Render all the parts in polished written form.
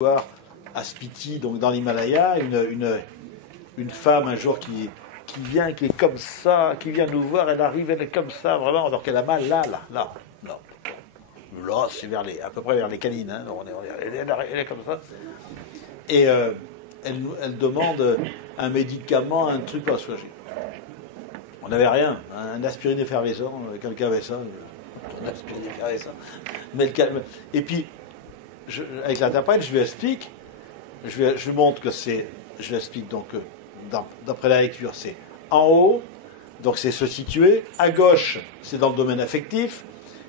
Voir à Spiti, donc dans l'Himalaya, une femme un jour qui vient, qui est comme ça, qui vient nous voir, elle arrive, elle est comme ça, vraiment, alors qu'elle a mal là, c'est à peu près vers les canines, hein, elle est comme ça. Et elle demande un médicament, un truc pour la soulager. On n'avait rien, un aspirine effervescent, quelqu'un avait ça, un aspirine effervescent. Mais le calme. Et puis, avec l'interprète, je lui explique, je lui montre que c'est, je lui explique donc, d'après la lecture, c'est en haut, donc c'est se situer, à gauche, c'est dans le domaine affectif,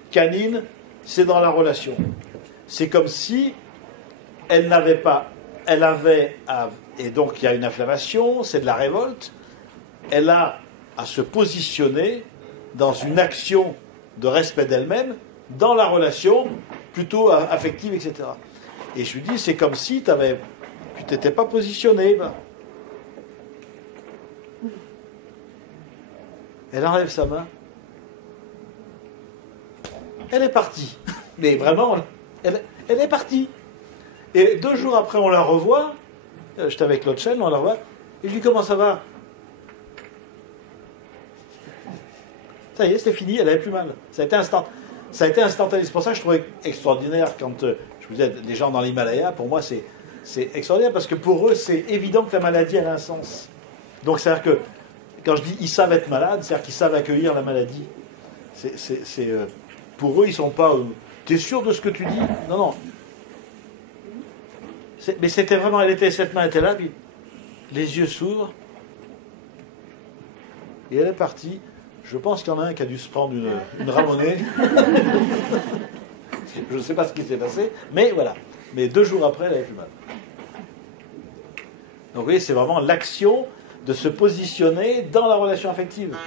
canine, c'est dans la relation. C'est comme si elle n'avait pas, elle avait, et donc il y a une inflammation, c'est de la révolte, elle a à se positionner dans une action de respect d'elle-même, dans la relation, plutôt affective, etc. Et je lui dis, c'est comme si tu t'étais pas positionné. Ben. Elle enlève sa main. Elle est partie. Mais vraiment, elle est partie. Et 2 jours après, on la revoit. J'étais avec l'autre chaîne, on la revoit. Et je lui dis, comment ça va? Ça y est, c'est fini, elle n'avait plus mal. Ça a été instantané. C'est pour ça que je trouvais extraordinaire quand je vous disais, les gens dans l'Himalaya, pour moi, c'est extraordinaire parce que pour eux, c'est évident que la maladie, elle a un sens. Donc, c'est-à-dire que quand je dis ils savent être malades, c'est-à-dire qu'ils savent accueillir la maladie. Pour eux, ils ne sont pas. T'es sûr de ce que tu dis? Non. Mais c'était vraiment, cette main était là, puis les yeux s'ouvrent, et elle est partie. Je pense qu'il y en a un qui a dû se prendre une ramonée. Je ne sais pas ce qui s'est passé, mais voilà. Mais 2 jours après, elle avait plus mal. Donc vous voyez, c'est vraiment l'action de se positionner dans la relation affective.